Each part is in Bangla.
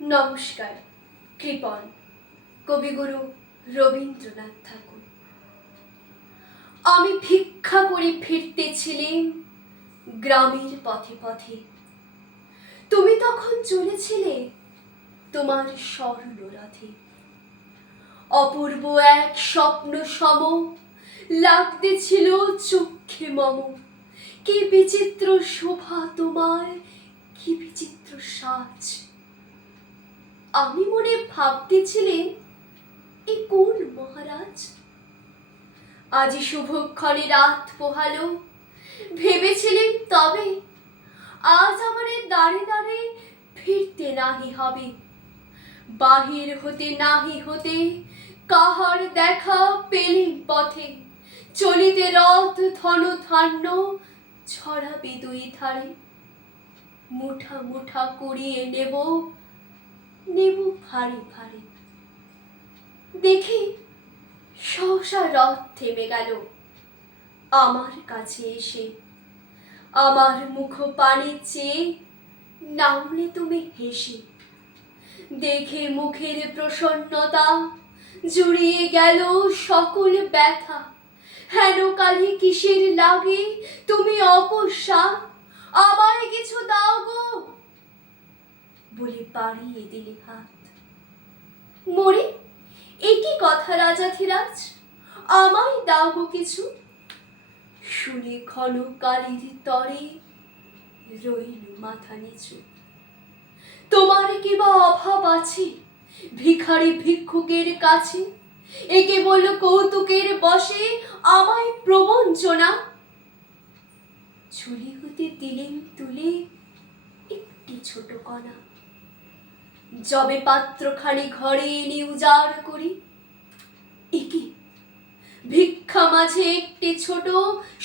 নমস্কার। কৃপণ কবিগুরু রবীন্দ্রনাথ ঠাকুর। আমি ভিক্ষা করে ফিরতেছিলেম গ্রামের পথে পথে। তুমি তখন চলেছিলে তোমার স্বর্ণরথে। অপূর্ব এক স্বপ্ন সম লাগতেছিল চক্ষে মম। কি বিচিত্র শোভা তোমার, কি বিচিত্র সাজ। আমি মনে ভাবতেছিলেন এ কোন মহারাজ। আজি শুভক্ষণে রাত পোহালো, ভেবেছিলেন তবে আজ আমারে দাঁড়ে দাঁড়ে ফিরতে নাহি হবে। বাহির হতে নাহি হতে কাহার দেখা পেলেন পথে। চলিতে রথ ধন ধান্য ছড়াবে দুই ধারে। মুঠা মুঠা কুড়িয়ে নেব নেব ভারী ভারী। দেখি সহসা রথ থেমে গেল আমার কাছে এসে। আমার মুখ পানে চেয়ে নামলে তুমি হেসে। দেখে মুখের প্রসন্নতা জুড়িয়ে গেল সকল ব্যথা। হেন কালি কিসের লাগে তুমি অকস্মা, আমায় কিছু দাও গো বলে বাড়িয়ে দিলে হাত। মরি একই কথা রাজাধিরাজ, আমায় দাও গো কিছু। শুনে ঘন কালির তরে রইল মাথা নিচু। তোমার কি বা অভাব আছে ভিখারি ভিক্ষুকের কাছে? এ কেবল কৌতুকের বশে আমায় প্রবঞ্চনা। ঝুলি হতে দিলেন তুলে একটি ছোট কণা। যবে পাত্রখানি ঘরে এনে উজাড় করি, একি ভিক্ষা মাঝে একটি ছোট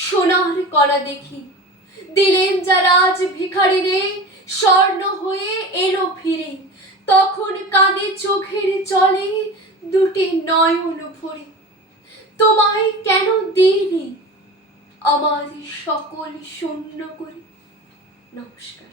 সোনার কণা দেখি। দিলেন যারা আজ ভিখারিরে স্বর্ণ হয়ে এলো ফিরে। তখন কাঁদে চোখের জলে দুটি নয়ন ভরে। তোমায় কেন দিইনি আমার সকল শূন্য করে। নমস্কার।